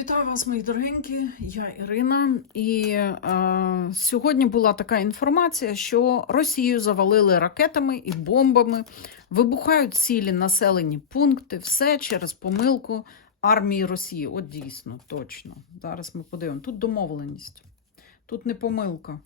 Вітаю вас, мої дорогенькі. Я Ірина. І е, сьогодні була така інформація, що Росію завалили ракетами і бомбами, вибухають цілі населені пункти, все через помилку армії Росії. От дійсно, точно. Зараз ми подивимося. Тут домовленість. Тут не помилка.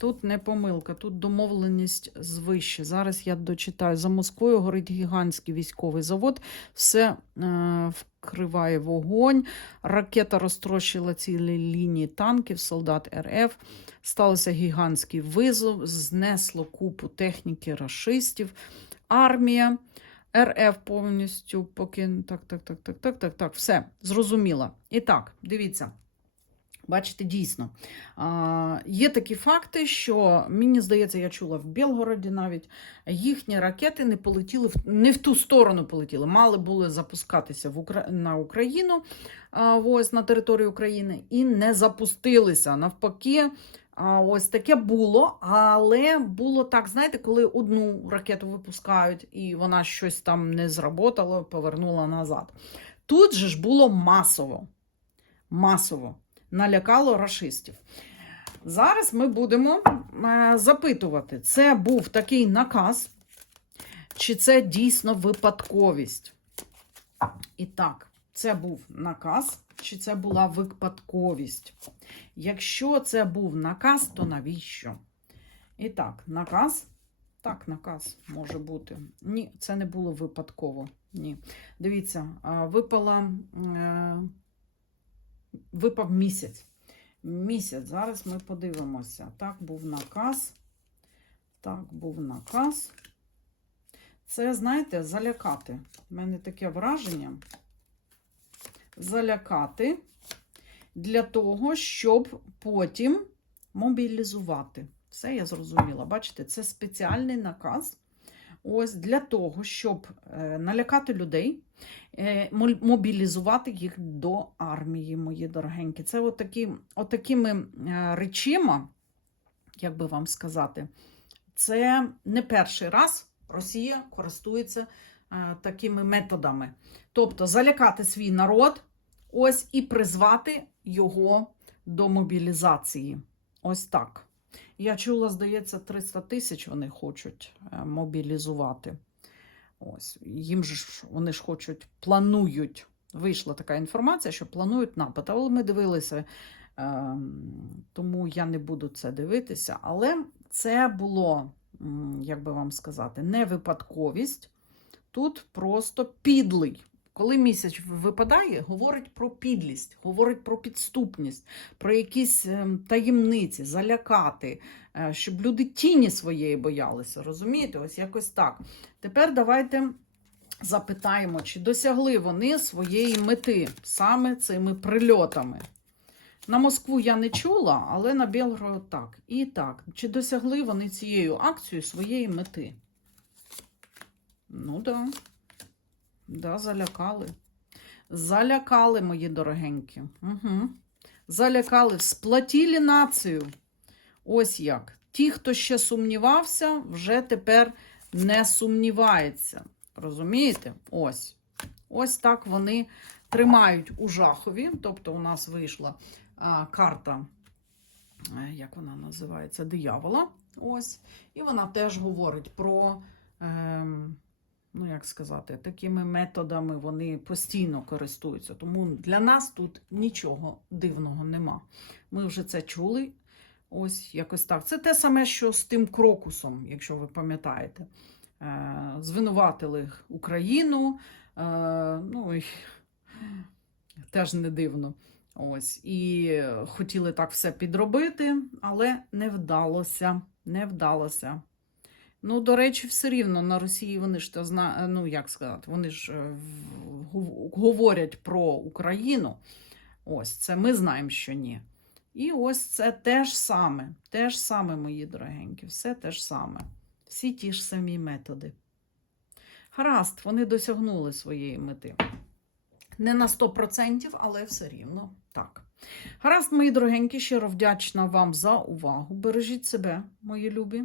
Тут не помилка, тут домовленість звище. Зараз я дочитаю. За Москвою горить гігантський військовий завод, все е, вкриває вогонь. Ракета розтрощила цілі лінії танків, солдат РФ. Стався гігантський визов, знесло купу техніки рашистів. Армія РФ повністю покинула. Так, так, так, так, так, так, так, все, зрозуміло. І так, дивіться. Бачите, дійсно. А, є такі факти, що мені здається, я чула в Білгороді навіть їхні ракети не полетіли в не в ту сторону полетіли. Мали були запускатися в Укра... на Україну, а, ось на територію України, і не запустилися. Навпаки, а, ось таке було, але було так, знаєте, коли одну ракету випускають, і вона щось там не зработала, повернула назад. Тут же ж було масово. Масово налякало рашистів. Зараз ми будемо е, запитувати, це був такий наказ, чи це дійсно випадковість. І так, це був наказ, чи це була випадковість? Якщо це був наказ, то навіщо? І так, наказ. Так, наказ може бути. Ні, це не було випадково. Ні. Дивіться, випала. Випав місяць. Місяць. Зараз ми подивимося. Так, був наказ. Так, був наказ. Це, знаєте, залякати. У мене таке враження. Залякати для того, щоб потім мобілізувати. Все я зрозуміла. Бачите, це спеціальний наказ. Ось для того, щоб е, налякати людей, е, мобілізувати їх до армії, мої дорогенькі. Це отакі, отакими е, речима, як би вам сказати, це не перший раз Росія користується такими методами. Тобто залякати свій народ, ось і призвати його до мобілізації. Ось так. Я чула, здається, 300 тисяч вони хочуть е, мобілізувати. Ось, їм ж вони ж хочуть, планують. Вийшла така інформація, що планують напад. Але ми дивилися, е, тому я не буду це дивитися. Але це було, як би вам сказати, не випадковість. Тут просто підлий. Коли місяць випадає, говорить про підлість, говорить про підступність, про якісь ем, таємниці, залякати, е, щоб люди тіні своєї боялися. Розумієте? Ось якось так. Тепер давайте запитаємо, чи досягли вони своєї мети саме цими прильотами. На Москву я не чула, але на Білгород так. І так, чи досягли вони цією акцією своєї мети? Ну так. Да. Да, залякали. Залякали, мої дорогенькі. Угу. Залякали, сплатілі націю. Ось як. Ті, хто ще сумнівався, вже тепер не сумнівається. Розумієте? Ось. Ось так вони тримають у жахові. Тобто, у нас вийшла а, карта, е, як вона називається, диявола. Ось. І вона теж говорить про. Ем, ну як сказати, такими методами вони постійно користуються. Тому для нас тут нічого дивного нема. Ми вже це чули. Ось якось так. Це те саме, що з тим крокусом, якщо ви пам'ятаєте. Е, Звинуватили Україну. Е, ну, і теж не дивно. Ось. І хотіли так все підробити, але не вдалося. Не вдалося. Ну, до речі, все рівно на Росії вони ж то зна... ну як сказати, вони ж е, говорять про Україну. Ось це ми знаємо, що ні. І ось це те ж саме, те ж саме, мої дорогенькі, все те ж саме. Всі ті ж самі методи. Гаразд, вони досягнули своєї мети. Не на 100%, але все рівно так. Гаразд, мої дорогенькі, щиро вдячна вам за увагу. Бережіть себе, мої любі,